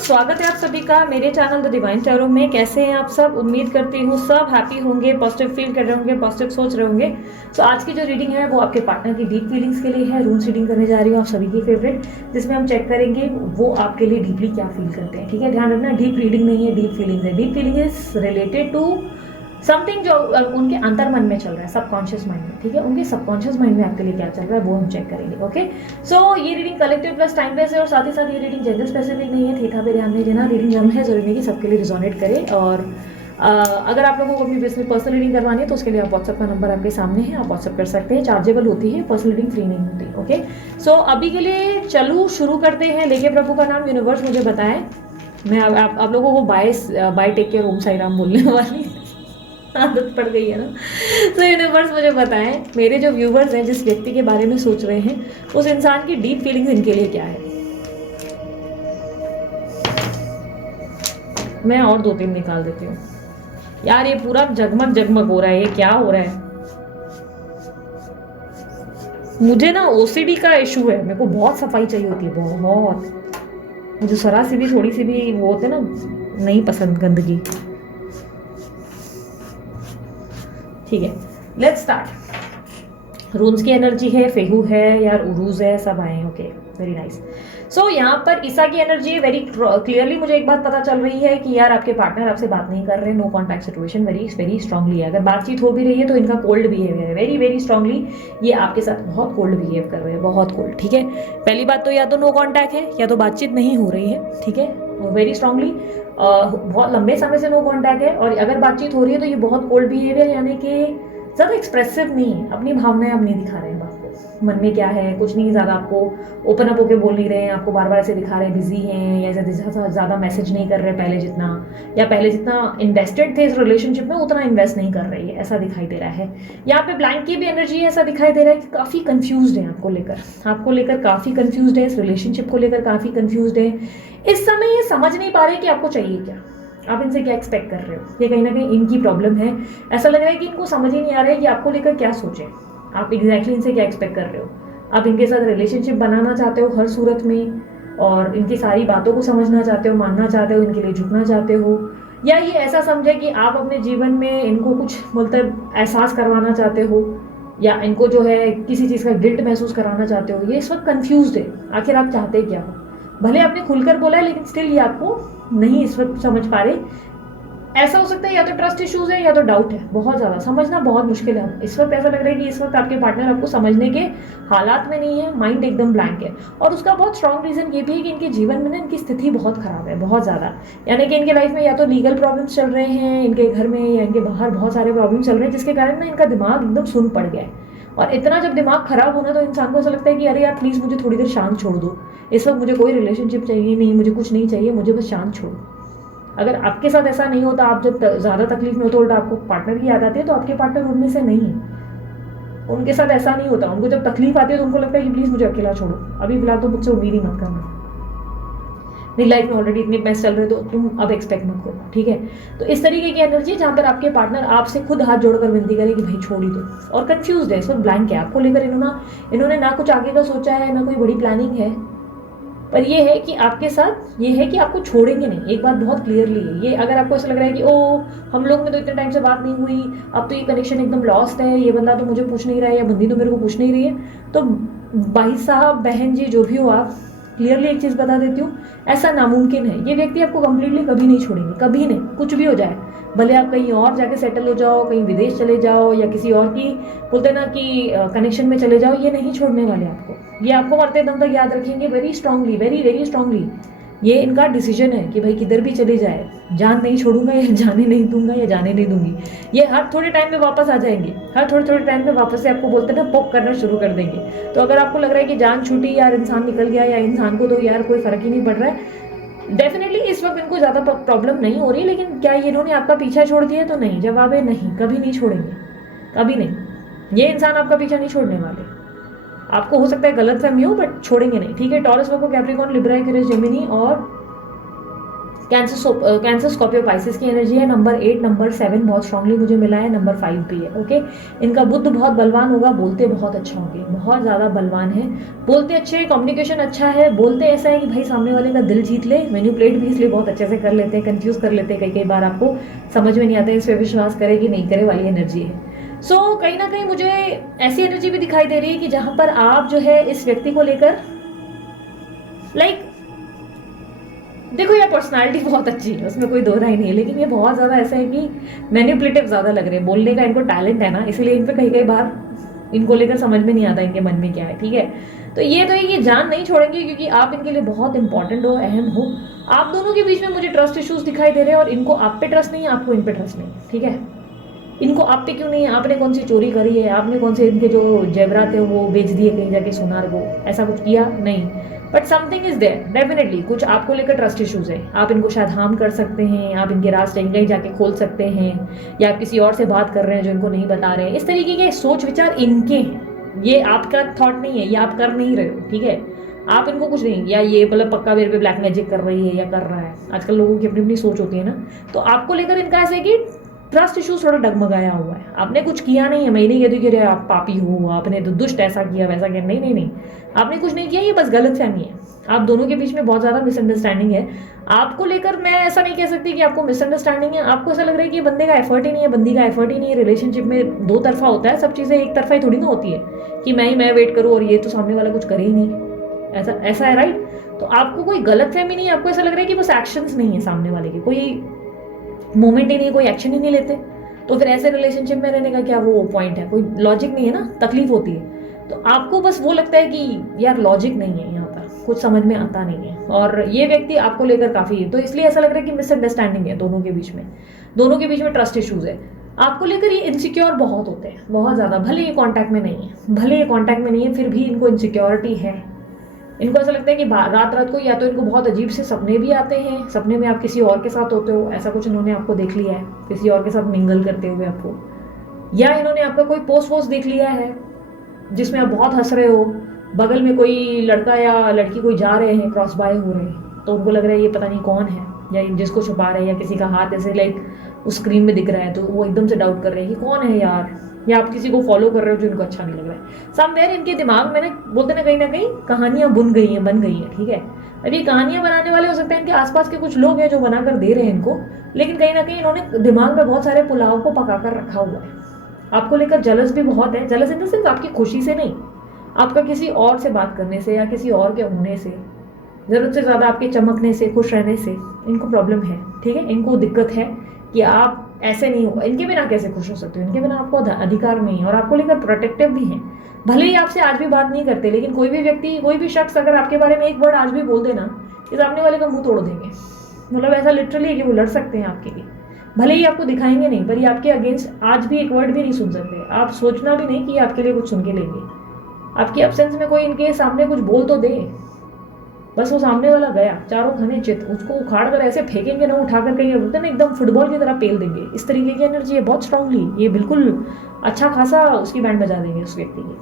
स्वागत है आप सभी का मेरे चैनल द डिवाइन टैरो में। कैसे हैं आप सब? उम्मीद करती हूँ सब हैप्पी होंगे, पॉजिटिव फील कर रहे होंगे, पॉजिटिव सोच रहे होंगे। तो आज की जो रीडिंग है वो आपके पार्टनर की डीप फीलिंग्स के लिए है। रूम्स रीडिंग करने जा रही हूँ आप सभी की फेवरेट, जिसमें हम चेक करेंगे वो आपके लिए डीपली क्या फील करते हैं। ठीक है, ध्यान रखना, डीप रीडिंग नहीं है, डीप फीलिंग है। Deep feeling is related to something जो उनके अंतर मन में चल रहा है, सबकॉन्शियस माइंड में। ठीक है, उनके सबकॉन्शियस माइंड में आपके लिए क्या चल रहा है वो हम चेक करेंगे। ओके, सो ये रीडिंग कलेक्टिव प्लस टाइमलेस है और साथ ही साथ ये रीडिंग जेंडर स्पेसिफिक नहीं है। थीथा पे ध्यान नहीं देना, रीडिंग जनरल है, जरूरी नहीं कि सबके लिए रिजोनेट करे। और अगर आप लोगों को अपनी पर्सनल रीडिंग करवानी है तो उसके लिए आप व्हाट्सएप का नंबर आपके सामने है, आप व्हाट्सएप कर सकते हैं। चार्जेबल होती है, पर्सनल रीडिंग फ्री नहीं होती। ओके, सो अभी के लिए चलो शुरू करते हैं। लेके प्रभु का नाम यूनिवर्स मुझे बताएं। मैं आप लोगों को बाय टेक केयर ओम साई राम बोलने वाली आदत पड़ गई है ना। तो यूनिवर्स मुझे बताएं, मेरे जो व्यूवर्स हैं जिस व्यक्ति के बारे में सोच रहे हैं, उस इंसान की डीप फीलिंग्स इनके लिए क्या है। मैं और 2-3 निकाल देती हूँ। यार ये पूरा जगमग जगमग हो रहा है, ये क्या हो रहा है? मुझे ना ओसीडी का इशू है, मेरे को बहुत सफाई चाहिए होती है, बहुत। मुझे जरा सी भी, थोड़ी सी भी वो होते ना, नहीं पसंद गंदगी। ठीक है, लेट्स स्टार्ट। रून्स की एनर्जी है, फेहू है यार, उरूज है, सब आए। Okay, very nice. सो यहाँ पर ईसा की एनर्जी है। वेरी क्लियरली मुझे एक बात पता चल रही है कि यार आपके पार्टनर आपसे बात नहीं कर रहे, no contact situation very very strongly है। अगर बातचीत हो भी रही है तो इनका कोल्ड बिहेवियर है, वेरी वेरी स्ट्रांगली। ये आपके साथ बहुत कोल्ड बिहेव कर रहे हैं, बहुत कोल्ड। ठीक है, पहली बात तो या तो नो कॉन्टैक्ट है या तो बातचीत नहीं हो रही है। ठीक है, वेरी स्ट्रांगली बहुत लंबे समय से नो कॉन्टैक्ट है। और अगर बातचीत हो रही है तो ये बहुत कोल्ड बिहेवियर, यानी कि ज़्यादा एक्सप्रेसिव नहीं है, अपनी भावनाएं आप नहीं दिखा रहे हैं। आपको मन में क्या है कुछ नहीं, ज़्यादा आपको ओपन अप होकर बोल नहीं रहे हैं, आपको बार बार ऐसे दिखा रहे हैं बिजी हैं, या ज़्यादा मैसेज नहीं कर रहे पहले जितना, या पहले जितना इन्वेस्टेड थे इस रिलेशनशिप में उतना इन्वेस्ट नहीं कर रही है, ऐसा दिखाई दे रहा है। यहाँ पे ब्लैंक की भी एनर्जी है, ऐसा दिखाई दे रहा है कि काफ़ी कन्फ्यूज है आपको लेकर काफ़ी कन्फ्यूज है, इस रिलेशनशिप को लेकर काफ़ी कन्फ्यूज है। इस समय ये समझ नहीं पा रहे कि आपको चाहिए क्या, आप इनसे क्या एक्सपेक्ट कर रहे हो। ये कहीं ना कहीं इनकी प्रॉब्लम है। ऐसा लग रहा है कि इनको समझ ही नहीं आ रहा है कि आपको लेकर क्या सोचें, आप एग्जैक्टली इनसे क्या एक्सपेक्ट कर रहे हो। आप इनके साथ रिलेशनशिप बनाना चाहते हो हर सूरत में, और इनकी सारी बातों को समझना चाहते हो, मानना चाहते हो, इनके लिए झुकना चाहते हो, या ये ऐसा समझे कि आप अपने जीवन में इनको कुछ मतलब एहसास करवाना चाहते हो, या इनको जो है किसी चीज़ का गिल्ट महसूस कराना चाहते हो। ये इस वक्त कन्फ्यूज है, आखिर आप चाहते क्या हो। भले आपने खुलकर बोला है लेकिन स्टिल ये आपको नहीं इस वक्त समझ पा रहे। ऐसा हो सकता है या तो ट्रस्ट इश्यूज है या तो डाउट है, बहुत ज़्यादा समझना बहुत मुश्किल है इस वक्त। ऐसा लग रहा है कि इस वक्त आपके पार्टनर आपको समझने के हालात में नहीं है, माइंड एकदम ब्लैंक है। और उसका बहुत स्ट्रॉन्ग रीज़न ये भी है कि इनके जीवन में ना इनकी स्थिति बहुत खराब है, बहुत ज़्यादा। यानी कि इनके लाइफ में या तो लीगल प्रॉब्लम्स चल रहे हैं इनके घर में, या इनके बाहर बहुत सारे प्रॉब्लम चल रहे हैं, जिसके कारण ना इनका दिमाग एकदम सुन पड़ गया है। और इतना जब दिमाग खराब होना तो इंसान को ऐसा लगता है कि अरे यार प्लीज़ मुझे थोड़ी देर शांत छोड़ दो, इस वक्त मुझे कोई रिलेशनशिप चाहिए नहीं, मुझे कुछ नहीं चाहिए, मुझे बस शांत छोड़ो। अगर आपके साथ ऐसा नहीं होता, आप जब ज़्यादा तकलीफ में हो तो उल्टा आपको पार्टनर की याद आती है, तो आपके पार्टनर उनमें से नहीं है। उनके साथ ऐसा नहीं होता, उनको जब तकलीफ आती है तो उनको लगता है कि प्लीज़ मुझे अकेला छोड़ो, अभी फिलहाल तो मुझसे उम्मीद ही मत करना, मेरी लाइफ में ऑलरेडी इतने पैसे चल रहे तो तुम अब एक्सपेक्ट मत करो। ठीक है, तो इस तरीके की एनर्जी है जहाँ पर आपके पार्टनर आपसे खुद हाथ जोड़कर विनती करे कि भाई छोड़ ही दो। और कंफ्यूज है, इस वक्त ब्लैंक है आपको लेकर। इन्होंने ना कुछ आगे का सोचा है, ना कोई बड़ी प्लानिंग है। पर ये है कि आपके साथ ये है कि आपको छोड़ेंगे नहीं, एक बात बहुत क्लियरली है ये। अगर आपको ऐसा लग रहा है कि ओ हम लोग में तो इतने टाइम से बात नहीं हुई, अब तो ये कनेक्शन एकदम लॉस्ट है, ये बंदा तो मुझे पूछ नहीं रहा है, या बंदी तो मेरे को पूछ नहीं रही है, तो भाई साहब बहन जी जो भी हो, आप क्लियरली एक चीज़ बता देती हूँ, ऐसा नामुमकिन है। ये व्यक्ति आपको कंप्लीटली कभी नहीं छोड़ेंगे, कभी नहीं, कुछ भी हो जाए। भले आप कहीं और जाके सेटल हो जाओ, कहीं विदेश चले जाओ, या किसी और की बोलते ना कि कनेक्शन में चले जाओ, ये नहीं छोड़ने वाले आपको। ये आपको मरते दम तक याद रखेंगे, very strongly, very very strongly. ये इनका डिसीजन है कि भाई किधर भी चले जाए, जान नहीं छोड़ूंगा, या जाने नहीं दूंगा, या जाने नहीं दूंगी। ये हर थोड़े टाइम में वापस आ जाएंगे, हर थोड़े थोड़े टाइम में वापस से आपको बोलते ना पोक करना शुरू कर देंगे। तो अगर आपको लग रहा है कि जान छूटी, यार इंसान निकल गया, या इंसान को तो यार कोई फर्क ही नहीं पड़ रहा है, डेफिनेटली इस वक्त इनको ज़्यादा प्रॉब्लम नहीं हो रही। लेकिन क्या ये इन्होंने आपका पीछा छोड़ दिया? तो नहीं, जवाब है नहीं, कभी नहीं छोड़ेंगे, कभी नहीं। ये इंसान आपका पीछा नहीं छोड़ने वाले। आपको हो सकता है गलत फहमी हो, बट छोड़ेंगे नहीं। ठीक है, टॉरस, वर्गो, कैप्रिकॉर्न, लिब्रा, एक्वेरियस, जेमिनी और कैंसर स्कॉर्पियो पाइसेस की एनर्जी है। नंबर 8 नंबर 7 बहुत स्ट्रांगली मुझे मिला है, नंबर 5 भी है। ओके, इनका बुद्ध बहुत बलवान होगा, बोलते बहुत अच्छा होंगे, बहुत ज़्यादा बलवान है, बोलते अच्छे हैं, कम्युनिकेशन अच्छा है, बोलते ऐसा है कि भाई सामने वाले का दिल जीत ले। मैन्युपुलेट भी इसलिए बहुत अच्छे से कर लेते हैं, कंफ्यूज कर लेते हैं, कई बार आपको समझ में नहीं आता है इस पर विश्वास करे कि नहीं करे वाली एनर्जी है। सो कहीं ना कहीं मुझे ऐसी एनर्जी भी दिखाई दे रही है कि जहां पर आप जो है इस व्यक्ति को लेकर लाइक देखो, यार पर्सनालिटी बहुत अच्छी है, उसमें कोई दो राय नहीं है, लेकिन ये बहुत ज़्यादा ऐसा है कि मैनिपुलेटिव ज़्यादा लग रहे हैं। बोलने का इनको टैलेंट है ना, इसीलिए इन पे कई बार इनको लेकर समझ में नहीं आता इनके मन में क्या है। ठीक है, तो है कि जान नहीं छोड़ेंगे क्योंकि आप इनके लिए बहुत इंपॉर्टेंट हो, अहम हो। आप दोनों के बीच में मुझे ट्रस्ट इश्यूज दिखाई दे रहे हैं और इनको आप पे ट्रस्ट नहीं है, आपको इन पे ट्रस्ट नहीं है। ठीक है, इनको आप पे क्यों नहीं है? आपने कौन सी चोरी करी है? आपने कौन से इनके जो जेवरात थे वो बेच दिए कहीं जाके सोनार को? ऐसा कुछ किया नहीं, but something is there definitely. कुछ आपको लेकर ट्रस्ट इश्यूज है, आप इनको शायद हार्म कर सकते हैं, आप इनके राज कहीं जाके खोल सकते हैं, या आप किसी और से बात कर रहे हैं जो इनको नहीं बता रहे हैं। इस तरीके के सोच विचार इनके हैं, ये आपका थॉट नहीं है, ये आप कर नहीं रहे हो। ठीक है, आप इनको कुछ नहीं, या ये मतलब पक्का मेरे पे ब्लैक मैजिक कर रही है या कर रहा है। आजकल लोगों की अपनी अपनी सोच होती है ना, तो आपको लेकर इनका ऐसा है कि ट्रस्ट इश्यूज थोड़ा डगमगाया हुआ है। आपने कुछ किया नहीं है, मैं नहीं कहती कि आप पापी हो, आपने तो दुष्ट ऐसा किया वैसा किया, नहीं नहीं नहीं, आपने कुछ नहीं किया, ये बस गलतफहमी है। आप दोनों के बीच में बहुत ज़्यादा मिसअंडरस्टैंडिंग है। आपको लेकर मैं ऐसा नहीं कह सकती कि आपको मिसअंडरस्टैंडिंग है, आपको ऐसा लग रहा है कि बंदे का एफर्ट ही नहीं है, बंदी का एफर्ट ही नहीं है। रिलेशनशिप में दो तरफा होता है, सब चीज़ें एक तरफा ही थोड़ी ना होती है कि मैं वेट करूँ और ये तो सामने वाला कुछ करे ही नहीं। ऐसा ऐसा है, राइट? तो आपको कोई गलतफहमी नहीं है, आपको ऐसा लग रहा है कि बस एक्शंस नहीं है सामने वाले के, कोई मोमेंट ही नहीं, कोई एक्शन ही नहीं लेते। तो फिर ऐसे रिलेशनशिप में रहने का क्या वो पॉइंट है? कोई लॉजिक नहीं है ना, तकलीफ होती है। तो आपको बस वो लगता है कि यार लॉजिक नहीं है यहाँ पर, कुछ समझ में आता नहीं है, और ये व्यक्ति आपको लेकर काफ़ी है, तो इसलिए ऐसा लग रहा है कि मिसअंडरस्टैंडिंग है दोनों के बीच में, दोनों के बीच में ट्रस्ट इश्यूज है। आपको लेकर ये इनसिक्योर बहुत होते हैं, बहुत ज़्यादा। भले ये कॉन्टैक्ट में नहीं है, भले ये कॉन्टैक्ट में नहीं है, फिर भी इनको इनसिक्योरिटी है। इनको ऐसा लगता है कि रात रात को या तो इनको बहुत अजीब से सपने भी आते हैं, सपने में आप किसी और के साथ होते हो, ऐसा कुछ इन्होंने आपको देख लिया है, किसी और के साथ मिंगल करते हुए आपको, या इन्होंने आपका कोई पोस्ट वोस्ट देख लिया है जिसमें आप बहुत हंस रहे हो, बगल में कोई लड़का या लड़की कोई जा रहे हैं, क्रॉस बाय हो रहे हैं, तो उनको लग रहा है ये पता नहीं कौन है, या जिसको छुपा रहे हैं, या किसी का हाथ ऐसे लाइक उस स्क्रीन में दिख रहा है तो वो एकदम से डाउट कर रहे हैं कि कौन है यार, या आप किसी को फॉलो कर रहे हो जो इनको अच्छा नहीं लग रहा है। समवेयर इनके दिमाग में बोलते ना कहीं कहानियां बन गई हैं। ठीक है, अब ये कहानियां बनाने वाले हो सकते हैं इनके आसपास के कुछ लोग हैं जो बनाकर दे रहे हैं इनको, लेकिन कहीं ना कहीं इन्होंने दिमाग में बहुत सारे पुलाव को पका कर रखा हुआ है। आपको लेकर जलस भी बहुत है, जलस इन द सेंस आपकी खुशी से नहीं, आपका किसी और से बात करने से या किसी और के होने से, ज़रूरत से ज़्यादा आपके चमकने से, खुश रहने से इनको प्रॉब्लम है। ठीक है, इनको दिक्कत है कि आप ऐसे नहीं हो, इनके बिना कैसे खुश हो सकते हो, इनके बिना आपको अधिकार नहीं है, और आपको लेकर प्रोटेक्टिव भी हैं। भले ही आपसे आज भी बात नहीं करते, लेकिन कोई भी व्यक्ति, कोई भी शख्स अगर आपके बारे में एक वर्ड आज भी बोल देना, कि सामने वाले का मुंह तोड़ देंगे। मतलब ऐसा लिटरली है कि वो लड़ सकते हैं आपके लिए, भले ही आपको दिखाएंगे नहीं, पर ये आपके अगेंस्ट आज भी एक वर्ड भी नहीं सुन सकते। आप सोचना भी नहीं कि आपके लिए कुछ सुन के लेंगे। आपकी एब्सेंस में कोई इनके सामने कुछ बोल तो दे, बस वो सामने वाला गया, चारों खाने चित, उसको उखाड़ कर ऐसे फेंकेंगे ना, उठाकर कहीं बोलते ना एकदम फुटबॉल की तरह पेल देंगे। इस तरीके की एनर्जी है बहुत स्ट्रांगली, ये बिल्कुल अच्छा खासा उसकी बैंड बजा देंगे उस व्यक्ति की।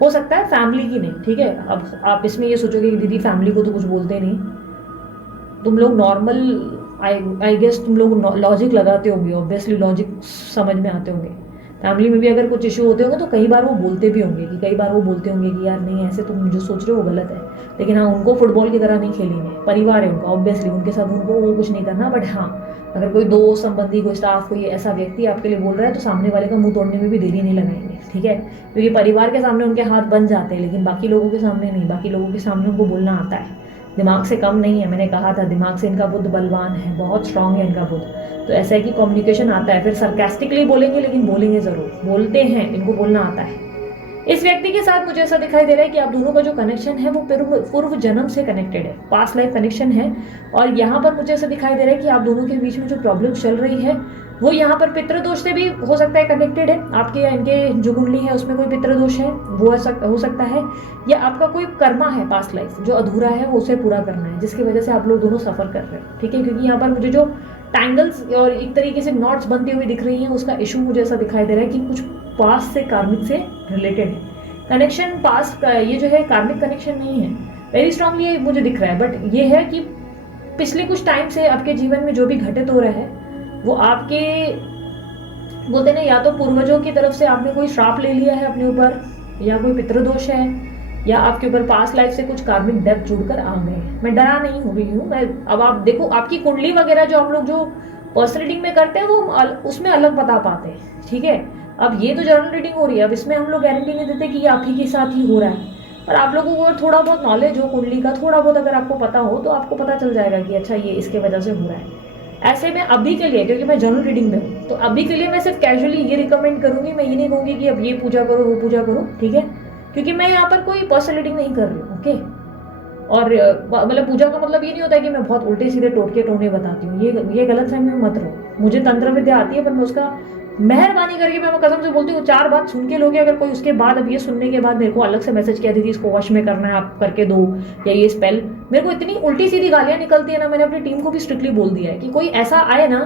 हो सकता है फैमिली की नहीं, ठीक है। अब आप इसमें ये सोचोगे कि दीदी फैमिली को तो कुछ बोलते नहीं, तुम लोग नॉर्मल आई गेस तुम लोग लॉजिक लगाते होंगे, ऑब्वियसली लॉजिक समझ में आते होंगे। फैमिली में भी अगर कुछ इशू होते होंगे तो कई बार वो बोलते भी होंगे, कि कई बार वो बोलते होंगे कि यार नहीं ऐसे तुम जो सोच रहे हो वो गलत है, लेकिन हाँ उनको फुटबॉल की तरह नहीं खेलेंगे, परिवार है उनका, ऑब्वियसली उनके साथ उनको वो कुछ नहीं करना। बट हाँ, अगर कोई दोस्त संबंधी, कोई स्टाफ, कोई ऐसा व्यक्ति आपके लिए बोल रहा है तो सामने वाले का मुंह तोड़ने में भी देरी नहीं लगाएंगे, ठीक है। क्योंकि परिवार के सामने उनके हाथ बन जाते हैं, लेकिन बाकी लोगों के सामने नहीं, बाकी लोगों के सामने उनको बोलना आता है। दिमाग से कम नहीं है, मैंने कहा था दिमाग से इनका बुद्ध बलवान है, बहुत स्ट्रांग है इनका बुद्ध। तो ऐसा है कि कम्युनिकेशन आता है, फिर सरकास्टिकली बोलेंगे लेकिन बोलेंगे जरूर, बोलते हैं, इनको बोलना आता है। इस व्यक्ति के साथ मुझे ऐसा दिखाई दे रहा है कि आप दोनों का जो कनेक्शन है वो पूर्व जन्म से कनेक्टेड है, पास्ट लाइफ कनेक्शन है। और यहाँ पर मुझे ऐसा दिखाई दे रहा है कि आप दोनों के बीच में जो प्रॉब्लम चल रही है वो यहाँ पर पितृदोष से भी हो सकता है कनेक्टेड है। आपके या इनके जो कुंडली है उसमें कोई पितृदोष है, वो हो सकता है, या आपका कोई कर्मा है पास्ट लाइफ जो अधूरा है वो उसे पूरा करना है, जिसकी वजह से आप लोग दोनों सफर कर रहे हो, ठीक है। क्योंकि यहाँ पर मुझे जो टैंगल्स और एक तरीके से नॉट्स बनती हुई दिख रही हैं, उसका इशू मुझे ऐसा दिखाई दे रहा है कि कुछ पास्ट से कार्मिक से रिलेटेड है कनेक्शन। पास्ट का ये जो है कार्मिक कनेक्शन नहीं है, वेरी स्ट्रांगली मुझे दिख रहा है, बट ये है कि पिछले कुछ टाइम से आपके जीवन में जो भी घटित हो रहा है वो आपके बोलते ना, या तो पूर्वजों की तरफ से आपने कोई श्राप ले लिया है अपने ऊपर, या कोई पितृदोष है, या आपके ऊपर पास्ट लाइफ से कुछ कार्मिक डेप्थ जुड़कर आ गए हैं। मैं डरा नहीं हो रही हूँ, मैं अब आप देखो आपकी कुंडली वगैरह जो आप लोग जो पर्सनल रीडिंग में करते हैं वो उसमें अलग बता पाते हैं, ठीक है। अब ये तो जनरल रीडिंग हो रही है, अब इसमें हम लोग गारंटी नहीं देते कि ये आप ही के साथ ही हो रहा है, पर आप लोगों को अगर थोड़ा बहुत नॉलेज हो कुंडली का, थोड़ा बहुत अगर आपको पता हो तो आपको पता चल जाएगा कि अच्छा ये इसके वजह से हो रहा है। ऐसे में अभी के लिए, क्योंकि मैं जनरल रीडिंग में हूँ, तो अभी के लिए मैं सिर्फ कैजुअली ये रिकमेंड करूंगी, मैं ये नहीं कहूंगी कि अब ये पूजा करो वो पूजा करो, ठीक है, क्योंकि मैं यहाँ पर कोई पर्सनल रीडिंग नहीं कर रही हूँ, ओके। और मतलब पूजा का मतलब ये नहीं होता है कि मैं बहुत उल्टे सीधे टोटके टोने बताती हूँ, ये गलत फहमी में मत रहो। मुझे तंत्र विद्या आती है, पर मैं उसका मेहरबानी करके मैं कसम से बोलती हूँ 4 बात सुन के लोगे, अगर कोई उसके बाद अब ये सुनने के बाद मेरे को अलग से मैसेज किया दीदी इसको वश में करना है आप करके दो, या ये स्पेल, मेरे को इतनी उल्टी सीधी गालियां निकलती है ना, मैंने अपनी टीम को भी स्ट्रिक्टली बोल दिया है कि कोई ऐसा आए ना,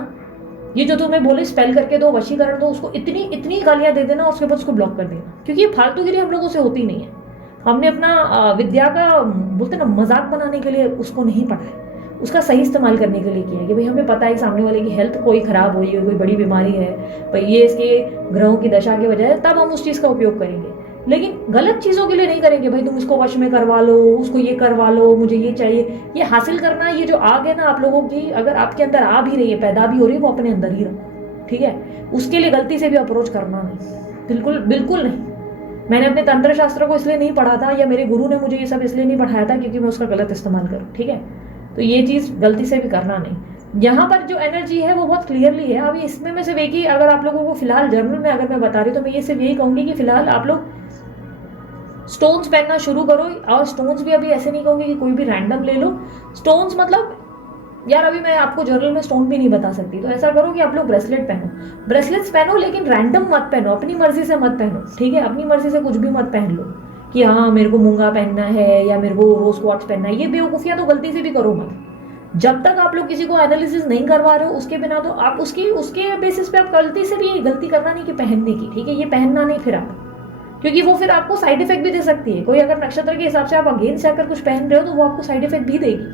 ये जो तुम्हें बोले स्पेल करके दो, वशीकरण दो, उसको इतनी इतनी गालियां दे देना, उसके बाद उसको ब्लॉक कर देना, क्योंकि ये फालतूगिरी हम लोगों से होती नहीं है। हमने अपना विद्या का बोलते ना मजाक बनाने के लिए उसको नहीं पढ़ा है, उसका सही इस्तेमाल करने के लिए किया है कि भाई हमें पता है सामने वाले की हेल्थ कोई खराब हुई है, कोई बड़ी बीमारी है, भाई ये इसके ग्रहों की दशा की वजह है, तब हम उस चीज़ का उपयोग करेंगे, लेकिन गलत चीज़ों के लिए नहीं करेंगे। भाई तुम इसको वश में करवा लो, उसको ये करवा लो, मुझे ये चाहिए, ये हासिल करना, ये जो आग है ना आप लोगों की, अगर आपके अंदर आ भी रही है, पैदा भी हो रही है, वो अपने अंदर ही रखो, ठीक है। उसके लिए गलती से भी अप्रोच करना नहीं, बिल्कुल बिल्कुल नहीं। मैंने अपने तंत्र शास्त्र को इसलिए नहीं पढ़ा था, या मेरे गुरु ने मुझे ये सब इसलिए नहीं पढ़ाया था क्योंकि मैं उसका गलत इस्तेमाल करूँ, ठीक है। तो ये चीज़ गलती से भी करना नहीं। यहाँ पर जो एनर्जी है वो बहुत क्लियरली है। अभी इसमें मैं सिर्फ एक ही, अगर आप लोगों को फिलहाल जर्नल में अगर मैं बता रही हूँ तो मैं ये सिर्फ यही कहूँगी कि फिलहाल आप लोग स्टोन्स पहनना शुरू करो, और स्टोन्स भी अभी ऐसे नहीं कहूँगी कि कोई भी रैंडम ले लो स्टोन्स, मतलब यार अभी मैं आपको जर्नल में स्टोन भी नहीं बता सकती, तो ऐसा करो कि आप लोग ब्रेसलेट पहनो, ब्रेसलेट्स पहनो, लेकिन रैंडम मत पहनो, अपनी मर्जी से मत पहनो, ठीक है। अपनी मर्जी से कुछ भी मत पहन लो कि हाँ मेरे को मूंगा पहनना है या मेरे को रोज क्वार्ट्ज पहनना है, ये बेवकूफियां तो गलती से भी करो मत। जब तक आप लोग किसी को एनालिसिस नहीं करवा रहे हो उसके बिना, तो आप उसके बेसिस पे आप गलती से भी गलती करना नहीं कि पहनने की, ठीक है, ये पहनना नहीं फिर आप, क्योंकि वो फिर आपको साइड इफेक्ट भी दे सकती है। कोई अगर नक्षत्र के हिसाब से आप अगेंस्ट जाकर कुछ पहन रहे हो तो वो आपको साइड इफेक्ट भी देगी,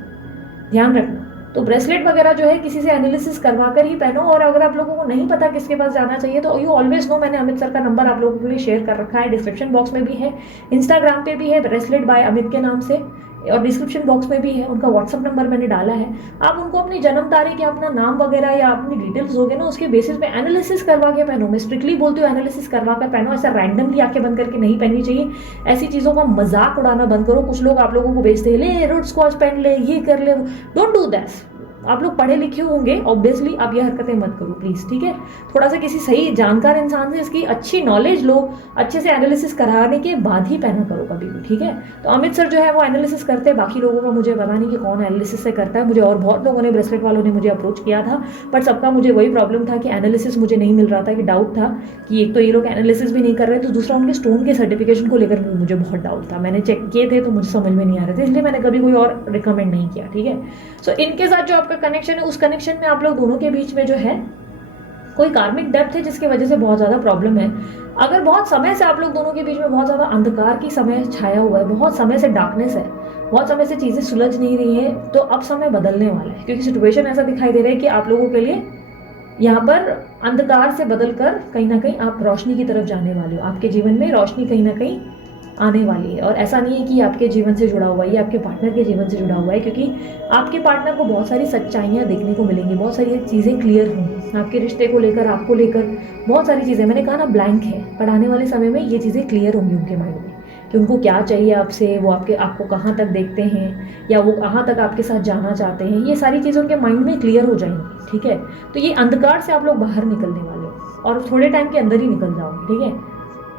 ध्यान रखना। तो ब्रेसलेट वगैरह जो है किसी से एनालिसिस करवा कर ही पहनो। और अगर आप लोगों को नहीं पता किसके पास जाना चाहिए तो यू ऑलवेज नो, मैंने अमित सर का नंबर आप लोगों के लिए शेयर कर रखा है, डिस्क्रिप्शन बॉक्स में भी है, इंस्टाग्राम पे भी है ब्रेसलेट बाय अमित के नाम से, और डिस्क्रिप्शन बॉक्स में भी है उनका व्हाट्सअप नंबर मैंने डाला है। आप उनको अपनी जन्म तारीख या अपना नाम वगैरह या अपनी डिटेल्स दोगे ना, उसके बेसिस पे एनालिसिस करवा के पहनो। मैं स्ट्रिक्टली बोलती हूँ एनालिसिस करवा कर पहनो, ऐसा रैंडमली आंखें बंद करके नहीं पहननी चाहिए। ऐसी चीज़ों का मजाक उड़ाना बंद करो। कुछ लोग आप लोगों को बेचते हैं, ले रोड स्क्वाच पहन ले, ये कर ले, डोंट डू दैट। आप लोग पढ़े लिखे होंगे ऑब्वियसली, आप ये हरकतें मत करो प्लीज़, ठीक है। थोड़ा सा किसी सही जानकार इंसान से इसकी अच्छी नॉलेज लो, अच्छे से एनालिसिस कराने के बाद ही पहना करो कभी भी, ठीक है। तो अमित सर जो है वो एनालिसिस करते हैं, बाकी लोगों का मुझे पता नहीं कि कौन एनालिसिस से करता है। मुझे और बहुत लोगों ने, ब्रेसलेट वालों ने मुझे अप्रोच किया था, बट सबका मुझे वही प्रॉब्लम था कि एनालिसिस मुझे नहीं मिल रहा था, कि डाउट था कि एक तो ये लोग एनालिसिस भी नहीं कर रहे, तो दूसरा उनके स्टोन के सर्टिफिकेशन को लेकर मुझे बहुत डाउट था। मैंने चेक किए थे तो मुझे समझ में नहीं आ रहे थे, इसलिए मैंने कभी कोई और रिकमेंड नहीं किया, ठीक है। सो इनके साथ जो आपका कनेक्शन है, उस कनेक्शन में आप लोग दोनों के बीच में जो है कोई कार्मिक डेप्थ है जिसकी वजह से बहुत ज़्यादा प्रॉब्लम है। अगर बहुत समय से आप लोग दोनों के बीच में बहुत ज़्यादा अंधकार की समय छाया हुआ है, बहुत समय से डार्कनेस है, बहुत समय से चीज़ें सुलझ नहीं रही है, तो अब समय बदलने वाला है, क्योंकि सिचुएशन ऐसा दिखाई दे रहा है कि आप लोगों के लिए यहाँ पर अंधकार से बदलकर कहीं ना कहीं आप रोशनी की तरफ जाने वाले हो। आपके जीवन में रोशनी कहीं ना कहीं आने वाली है। और ऐसा नहीं है कि आपके जीवन से जुड़ा हुआ है, ये आपके पार्टनर के जीवन से जुड़ा हुआ है, क्योंकि आपके पार्टनर को बहुत सारी सच्चाइयाँ देखने को मिलेंगी, बहुत सारी चीज़ें क्लियर होंगी आपके रिश्ते को लेकर, आपको लेकर बहुत सारी चीज़ें। मैंने कहा ना ब्लैंक है, पर आने वाले समय में ये चीज़ें क्लियर होंगी उनके माइंड में कि उनको क्या चाहिए आपसे, वो आपको कहाँ तक देखते हैं, या वो कहाँ तक आपके साथ जाना चाहते हैं। ये सारी चीज़ें उनके माइंड में क्लियर हो जाएंगी, ठीक है। तो ये अंधकार से आप लोग बाहर निकलने वाले हो और थोड़े टाइम के अंदर ही निकल जाओगे, ठीक है।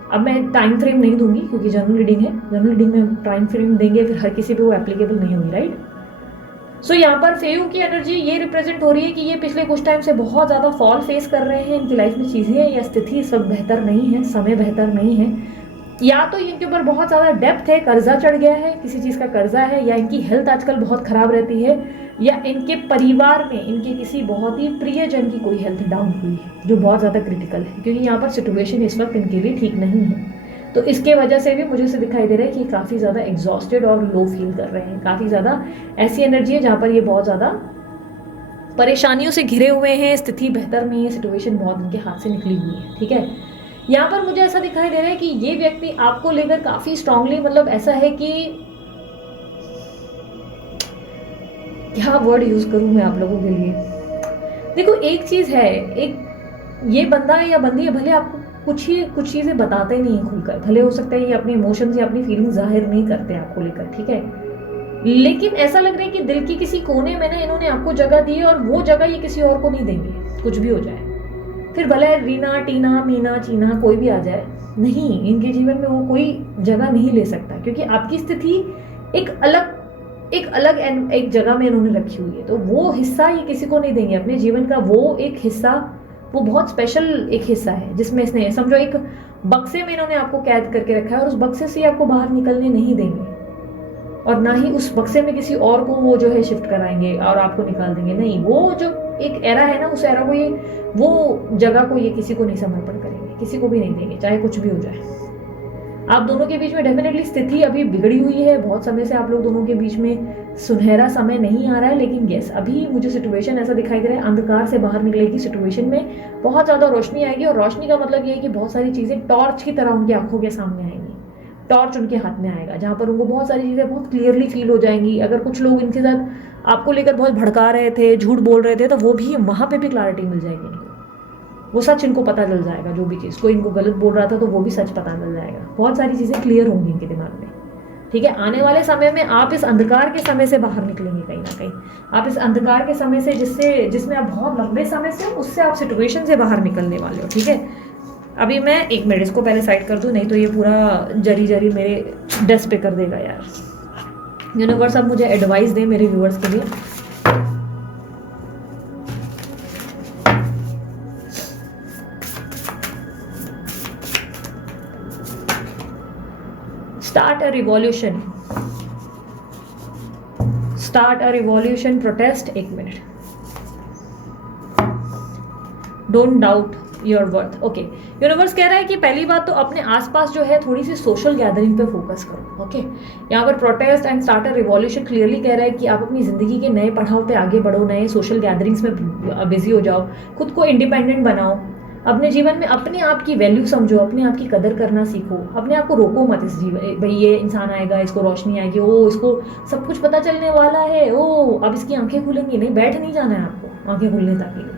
अब मैं टाइम फ्रेम नहीं दूंगी क्योंकि जनरल रीडिंग है, जनरल रीडिंग में टाइम फ्रेम देंगे फिर हर किसी पे वो एप्लीकेबल नहीं होगी, राइट। सो यहाँ पर फेयू की एनर्जी ये रिप्रेजेंट हो रही है कि ये पिछले कुछ टाइम से बहुत ज़्यादा फॉल फेस कर रहे हैं, इनकी लाइफ में चीज़ें या स्थिति सब बेहतर नहीं है, समय बेहतर नहीं है, या तो इनके ऊपर बहुत ज़्यादा डेप्थ है, कर्जा चढ़ गया है, किसी चीज़ का कर्जा है, या इनकी हेल्थ आजकल बहुत ख़राब रहती है, या इनके परिवार में इनके किसी बहुत ही प्रियजन की कोई हेल्थ डाउन हुई है जो बहुत ज़्यादा क्रिटिकल है, क्योंकि यहाँ पर सिचुएशन इस वक्त इनके लिए ठीक नहीं है। तो इसके वजह से भी मुझे इसे दिखाई दे रहा है कि काफ़ी ज़्यादा एग्जॉस्टेड और लो फील कर रहे हैं। काफ़ी ज़्यादा ऐसी एनर्जी है जहाँ पर ये बहुत ज़्यादा परेशानियों से घिरे हुए हैं, स्थिति बेहतर नहीं है, सिचुएशन बहुत इनके हाथ से निकली हुई है। ठीक है, यहाँ पर मुझे ऐसा दिखाई दे रहा है कि ये व्यक्ति आपको लेकर काफ़ी स्ट्रांगली, मतलब ऐसा है कि क्या वर्ड यूज़ करूँ मैं आप लोगों के लिए। देखो एक चीज़ है, एक ये बंदा है या बंदी है, भले आपको कुछ चीज़ें बताते नहीं हैं खुलकर, भले हो सकता है ये अपने इमोशंस या अपनी फीलिंग्स जाहिर नहीं करते आपको लेकर, ठीक है, लेकिन ऐसा लग रहा है कि दिल की किसी कोने में ना इन्होंने आपको जगह दी है और वो जगह ये किसी और को नहीं देंगे, कुछ भी हो जाए। फिर भले रीना, टीना, मीना, चीना कोई भी आ जाए, नहीं, इनके जीवन में वो कोई जगह नहीं ले सकता, क्योंकि आपकी स्थिति एक अलग एक जगह में इन्होंने रखी हुई है। तो वो हिस्सा ये किसी को नहीं देंगे अपने जीवन का। वो एक हिस्सा, वो बहुत स्पेशल एक हिस्सा है जिसमें इसने, समझो एक बक्से में इन्होंने आपको कैद करके रखा है और उस बक्से से आपको बाहर निकलने नहीं देंगे, और ना ही उस बक्से में किसी और को वो जो है शिफ्ट कराएंगे और आपको निकाल देंगे। नहीं, वो जो एक एरा है ना, उस एरा को ये, वो जगह को ये किसी को नहीं समर्पण करेंगे, किसी को भी नहीं देंगे, चाहे कुछ भी हो जाए। आप दोनों के बीच में डेफिनेटली स्थिति अभी बिगड़ी हुई है, बहुत समय से आप लोग दोनों के बीच में सुनहरा समय नहीं आ रहा है, लेकिन यस, अभी मुझे सिचुएशन ऐसा दिखाई दे रहा है, अंधकार से बाहर निकलेगी सिचुएशन में बहुत ज़्यादा रोशनी आएगी। और रोशनी का मतलब ये है कि बहुत सारी चीज़ें टॉर्च की तरह उनकी आंखों के सामने आएंगी, टॉर्च उनके हाथ में आएगा, जहाँ पर उनको बहुत सारी चीज़ें बहुत क्लियरली फील हो जाएंगी। अगर कुछ लोग इनके साथ आपको लेकर बहुत भड़का रहे थे, झूठ बोल रहे थे, तो वो भी वहाँ पे भी क्लैरिटी मिल जाएगी इनको, वो सच इनको पता चल जाएगा। जो भी चीज़ कोई इनको गलत बोल रहा था तो वो भी सच पता चल जाएगा, बहुत सारी चीज़ें क्लियर होंगी इनके दिमाग में। ठीक है, आने वाले समय में आप इस अंधकार के समय से बाहर निकलेंगे कहीं ना कहीं, आप इस अंधकार के समय से जिसमें आप बहुत लंबे समय से, उससे आप सिचुएशन से बाहर निकलने वाले हो। ठीक है, अभी मैं 1 मिनट इसको पहले साइड कर दूँ, नहीं तो ये पूरा जरी मेरे डेस्क पे कर देगा यार। यूनिवर्स अब मुझे एडवाइस दे मेरे व्यूअर्स के लिए। Start a revolution. Start a revolution. Protest. 1 minute. Don't doubt your worth. Okay, universe कह रहा है कि पहली बात तो अपने आसपास जो है थोड़ी सी सोशल गैदरिंग पे फोकस करो। ओके, यहाँ पर protest and start a revolution clearly कह रहा है कि आप अपनी जिंदगी के नए पड़ाव पे आगे बढ़ो, नए सोशल गैदरिंग्स में बिजी हो जाओ, खुद को इंडिपेंडेंट बनाओ, अपने जीवन में अपने आप की वैल्यू समझो, अपने आप की कदर करना सीखो, अपने आप को रोको मत इस जीवन, भाई ये इंसान आएगा, इसको रोशनी आएगी, ओ इसको सब कुछ पता चलने वाला है, ओ अब इसकी आंखें खुलेंगी, नहीं, बैठ नहीं जाना है आपको आंखें खुलने तक के लिए।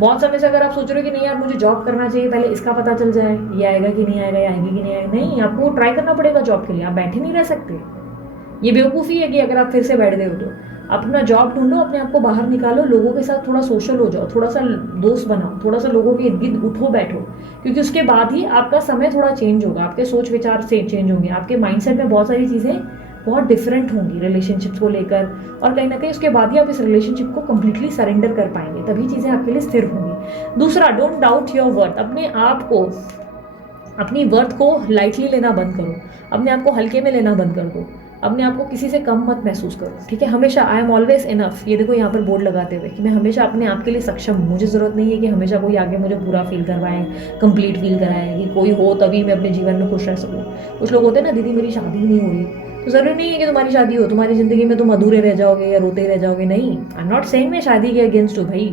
बहुत समय से अगर आप सोच रहे हो कि नहीं यार मुझे जॉब करना चाहिए, पहले इसका पता चल जाए, ये आएगा कि नहीं आएगा, ये आएगी कि नहीं आएगा, नहीं, आपको ट्राई करना पड़ेगा जॉब के लिए, आप बैठे नहीं रह सकते। ये बेवकूफ़ी है कि अगर आप फिर से बैठ गए हो तो अपना जॉब ढूंढो, अपने आप को बाहर निकालो, लोगों के साथ थोड़ा सोशल हो जाओ, थोड़ा सा दोस्त बनाओ, थोड़ा सा लोगों के इर्द गिर्द उठो बैठो, क्योंकि उसके बाद ही आपका समय थोड़ा चेंज होगा, आपके सोच विचार से चेंज होंगे, आपके माइंडसेट में बहुत सारी चीज़ें बहुत डिफरेंट होंगी रिलेशनशिप्स को लेकर, और कहीं ना कहीं उसके बाद ही आप इस रिलेशनशिप को कम्प्लीटली सरेंडर कर पाएंगे, तभी चीज़ें आपके लिए स्थिर होंगी। दूसरा, डोंट डाउट योर वर्थ। अपने आप को, अपनी वर्थ को लाइटली लेना बंद करो, अपने आप को हल्के में लेना बंद कर दो, अपने आप को किसी से कम मत महसूस करो। ठीक है, हमेशा आई एम ऑलवेज इनफ, ये देखो यहाँ पर बोर्ड लगाते हुए कि मैं हमेशा अपने आप के लिए सक्षम हूँ, मुझे ज़रूरत नहीं है कि हमेशा कोई आगे मुझे पूरा फील करवाए, कंप्लीट फील कराए, कि कोई हो तभी मैं अपने जीवन में खुश रह सकूँ। कुछ लोग होते हैं ना, दीदी मेरी शादी नहीं हो रही, तो ज़रूरी नहीं है कि तुम्हारी शादी हो, तुम्हारी ज़िंदगी में तुम अधूरे रह जाओगे या रोते रह जाओगे। नहीं, आई एम नॉट सेइंग मैं शादी के अगेंस्ट हूँ भाई,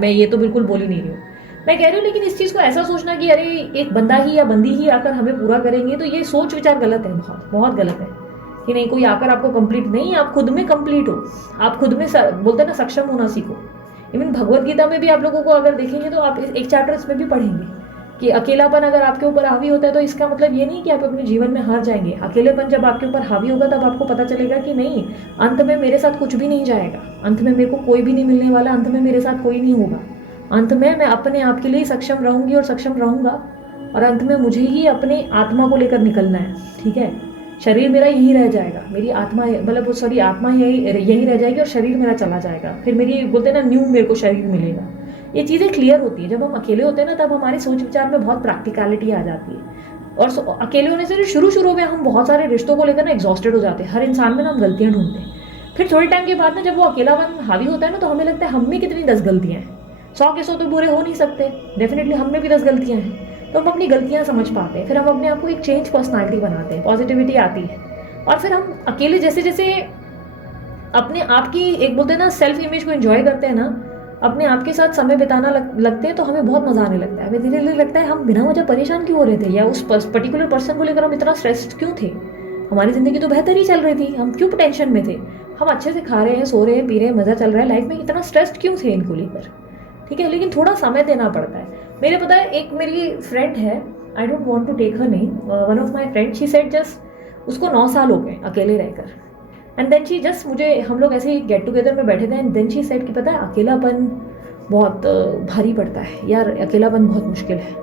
मैं ये तो बिल्कुल बोल ही नहीं रही हूँ, मैं कह रही हूँ, लेकिन इस चीज़ को ऐसा सोचना कि अरे एक बंदा ही या बंदी ही आकर हमें पूरा करेंगे, तो ये सोच विचार गलत है, बहुत बहुत गलत है। कि नहीं, कोई आकर आपको कंप्लीट, नहीं, आप खुद में कंप्लीट हो, आप खुद में बोलते हैं ना सक्षम होना सीखो। इवन भगवत गीता में भी आप लोगों को अगर देखेंगे तो आप एक चैप्टर इसमें भी पढ़ेंगे कि अकेलापन अगर आपके ऊपर हावी होता है तो इसका मतलब ये नहीं कि आप अपने जीवन में हार जाएंगे। अकेलेपन जब आपके ऊपर हावी होगा तब आपको पता चलेगा कि नहीं, अंत में मेरे साथ कुछ भी नहीं जाएगा, अंत में मेरे को कोई भी नहीं मिलने वाला, अंत में मेरे साथ कोई नहीं होगा, अंत में मैं अपने आप के लिए सक्षम रहूंगी और सक्षम रहूंगा, और अंत में मुझे ही अपने आत्मा को लेकर निकलना है। ठीक है, शरीर मेरा यही रह जाएगा, मेरी आत्मा, मतलब सॉरी, आत्मा यही रह जाएगी और शरीर मेरा चला जाएगा, फिर मेरी बोलते हैं ना न्यू मेरे को शरीर मिलेगा। ये चीज़ें क्लियर होती है जब हम अकेले होते हैं ना, तब हमारे सोच विचार में बहुत प्रैक्टिकलिटी आ जाती है, और अकेले होने से शुरू में हम बहुत सारे रिश्तों को लेकर ना एग्जॉस्टेड हो जाते हैं, हर इंसान में ना हम गलतियाँ ढूंढते हैं, फिर थोड़े टाइम के बाद ना जब वो अकेलापन हावी होता है ना, तो हमें लगता है हम में कितनी 10 गलतियाँ हैं, 100 के 100 तो बुरे हो नहीं सकते, डेफिनेटली हम में भी 10 गलतियाँ हैं, तो हम अपनी गलतियाँ समझ पाते हैं, फिर हम अपने आप को एक चेंज पर्सनालिटी बनाते हैं, पॉजिटिविटी आती है, और फिर हम अकेले जैसे जैसे अपने आप की एक बोलते हैं ना सेल्फ इमेज को एंजॉय करते हैं ना, अपने आप के साथ समय बिताना लगते हैं, तो हमें बहुत मज़ा आने लगता है। हमें धीरे धीरे लगता है हम बिना वजह परेशान क्यों हो रहे थे, या उस पर्टिकुलर पर्सन को लेकर हम इतना स्ट्रेस्ड क्यों थे। हमारी ज़िंदगी तो बेहतर ही चल रही थी, हम क्यों टेंशन में थे, हम अच्छे से खा रहे हैं, सो रहे हैं, पी रहे हैं, मज़ा चल रहा है लाइफ में, इतना स्ट्रेस्ड क्यों थे इनको लेकर। ठीक है, लेकिन थोड़ा समय देना पड़ता है। मेरे पता है एक मेरी फ्रेंड है, I don't want to take her name, one of my friend, she said just उसको 9 साल हो गए अकेले रहकर, एंड देन शी जस्ट, मुझे हम लोग ऐसे ही गेट टुगेदर में बैठे थे, एंड देन शी सेड कि पता है अकेलापन बहुत भारी पड़ता है यार, अकेलापन बहुत मुश्किल है।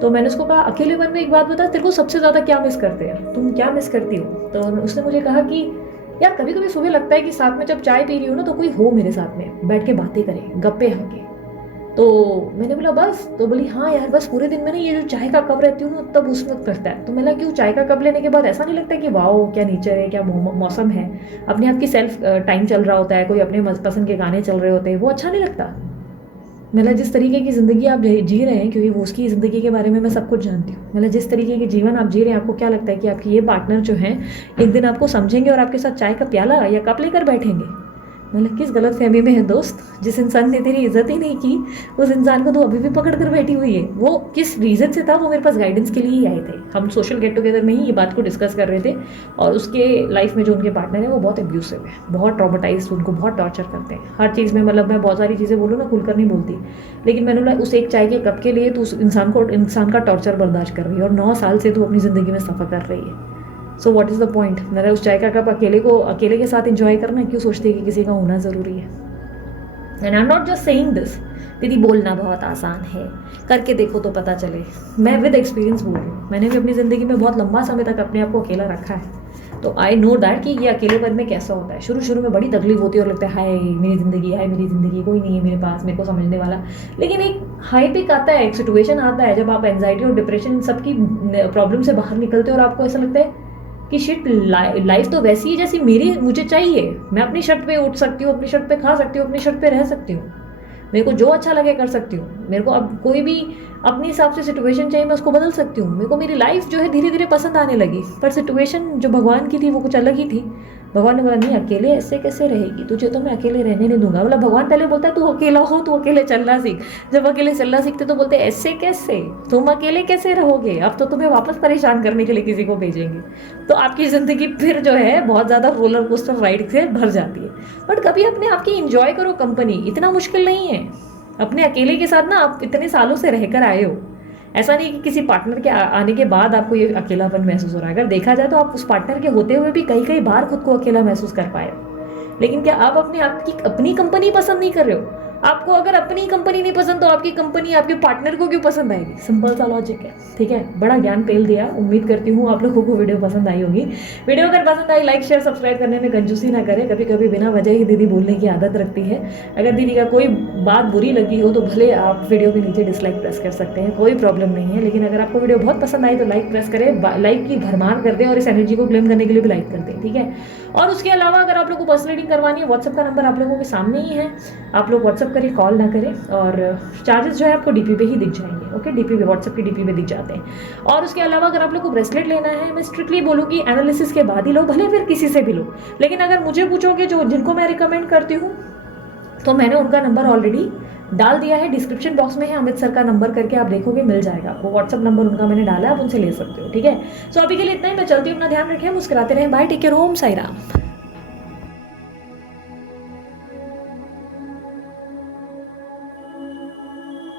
तो मैंने उसको कहा अकेलेपन में एक बात बता, तेरे को सबसे ज़्यादा क्या मिस करते हैं, तुम क्या मिस करती हो। तो उसने मुझे कहा कि यार कभी कभी सुबह लगता है कि साथ में जब चाय पी रही हो ना, तो कोई हो मेरे साथ में, बैठ के बातें करें, गप्पे हंके। तो मैंने बोला बस, तो बोली हाँ यार बस पूरे दिन में ना ये जो चाय का कप रहती हूँ ना, तब उस वक्त करता है। तो मैंने क्यों, चाय का कप लेने के बाद ऐसा नहीं लगता कि वाओ क्या नेचर है, क्या मौसम है, अपने आप की सेल्फ टाइम चल रहा होता है, कोई अपने पसंद के गाने चल रहे होते हैं, वो अच्छा नहीं लगता। मतलब जिस तरीके की ज़िंदगी आप जी रहे हैं, क्योंकि वो उसकी ज़िंदगी के बारे में मैं सब कुछ जानती हूँ, मतलब जिस तरीके के जीवन आप जी रहे हैं, आपको क्या लगता है कि आपकी ये पार्टनर जो हैं एक दिन आपको समझेंगे और आपके साथ चाय का प्याला या कप लेकर बैठेंगे। मतलब किस गलत फहमी में है दोस्त, जिस इंसान ने तेरी इज्जत ही नहीं की, उस इंसान को तो अभी भी पकड़ कर बैठी हुई है। वो किस रीज़न से था, वो मेरे पास गाइडेंस के लिए ही आए थे। हम सोशल गेट टुगेदर में ही ये बात को डिस्कस कर रहे थे, और उसके लाइफ में जो उनके पार्टनर है वो बहुत एब्यूसिव है, बहुत ट्रॉमेटाइज, उनको बहुत टॉर्चर करते हैं हर चीज़ में। मतलब मैं बहुत सारी चीज़ें बोलूँ ना, खुलकर नहीं बोलती, लेकिन मैंने बोला उस एक चाय के कप के लिए तो उस इंसान का टॉर्चर बर्दाश्त कर रही है, और 9 साल से तो अपनी ज़िंदगी में सफ़र कर रही है। So what is the point. मेरा उस चाय का कप अकेले के साथ एंजॉय करना, क्यों सोचते हैं कि किसी का होना ज़रूरी है। And I am not just saying this, दीदी बोलना बहुत आसान है, करके देखो तो पता चले। मैं विद एक्सपीरियंस बोल रही हूँ, मैंने भी अपनी ज़िंदगी में बहुत लंबा समय तक अपने आप को अकेला रखा है, तो आई नो दैट कि ये अकेलेपन में कैसा होता है। शुरू में बड़ी तकलीफ होती है और लगता है हाय मेरी ज़िंदगी, कोई नहीं है मेरे पास मेरे को समझने वाला। लेकिन एक हाई पिक आता है, एक सिचुएशन आता है जब आप एंजाइटी और डिप्रेशन इन सब की प्रॉब्लम से बाहर निकलते हो, और आपको ऐसा लगता है कि शिट लाइफ तो वैसी है जैसी मुझे चाहिए। मैं अपनी शर्ट पे उठ सकती हूँ, अपनी शर्ट पे खा सकती हूँ, अपनी शर्ट पे रह सकती हूँ, मेरे को जो अच्छा लगे कर सकती हूँ। मेरे को अब कोई भी अपने हिसाब से सिचुएशन चाहिए, मैं उसको बदल सकती हूँ। मेरे को मेरी लाइफ जो है धीरे धीरे पसंद आने लगी, पर सिचुएशन जो भगवान की थी वो कुछ अलग ही थी। भगवान ने बोला नहीं अकेले ऐसे कैसे रहेगी, तुझे तो मैं अकेले रहने नहीं दूंगा। मतलब भगवान पहले बोलता है तू अकेला हो, तू अकेले चलना सीख। जब अकेले चलना सीखते तो बोलते ऐसे कैसे, तुम अकेले कैसे रहोगे, अब तो तुम्हें वापस परेशान करने के लिए किसी को भेजेंगे। तो आपकी ज़िंदगी फिर जो है बहुत ज़्यादा रोलर कोस्टर राइड से भर जाती है। बट कभी अपने आप की इंजॉय करो, कंपनी इतना मुश्किल नहीं है। अपने अकेले के साथ ना आप इतने सालों से रहकर आए हो, ऐसा नहीं कि किसी पार्टनर के आने के बाद आपको ये अकेलापन महसूस हो रहा है। अगर देखा जाए तो आप उस पार्टनर के होते हुए भी कई बार खुद को अकेला महसूस कर पाए हो। लेकिन क्या आप अपनी कंपनी पसंद नहीं कर रहे हो? आपको अगर अपनी कंपनी नहीं पसंद तो आपकी कंपनी आपके पार्टनर को क्यों पसंद आएगी? सिंपल सा लॉजिक है। ठीक है, बड़ा ज्ञान पेल दिया। उम्मीद करती हूँ आप लोगों को वीडियो पसंद आई होगी। वीडियो अगर पसंद आई लाइक शेयर सब्सक्राइब करने में कंजूसी ना करें। कभी कभी बिना वजह ही दीदी बोलने की आदत रखती है। अगर दीदी का कोई बात बुरी लगी हो तो भले आप वीडियो के नीचे डिसलाइक प्रेस कर सकते हैं, कोई प्रॉब्लम नहीं है। लेकिन अगर आपको वीडियो बहुत पसंद आई तो लाइक प्रेस करें, लाइक की भरमार कर दें और इस एनर्जी को क्लेम करने के लिए भी लाइक कर दें। ठीक है, और उसके अलावा अगर आप लोग को पर्सनल रीडिंग करवानी है, व्हाट्सएप का नंबर आप लोगों के सामने ही है, आप लोग व्हाट्सएप करिए, कॉल ना करें। और चार्जेस जो है आपको डीपी पे ही दिख जाएंगे। ओके, डीपी पे, व्हाट्सएप की डीपी पे दिख जाते हैं। और उसके अलावा अगर आप लोग को ब्रेसलेट लेना है, मैं स्ट्रिक्टली बोलूँगी एनालिसिस के बाद ही लो, भले फिर किसी से भी लो। लेकिन अगर मुझे पूछोगे जिनको मैं रिकमेंड करती हूँ, तो मैंने उनका नंबर ऑलरेडी डाल दिया है, डिस्क्रिप्शन बॉक्स में है, अमित सर का नंबर करके आप देखोगे मिल जाएगा आपको। व्हाट्सएप नंबर उनका मैंने डाला है, आप उनसे ले सकते हो। ठीक है, सो अभी के लिए इतना ही, मैं चलती हूँ, अपना ध्यान रखें, मुस्कुराते रहें, बाय, टेक केयर, ओम साई राम।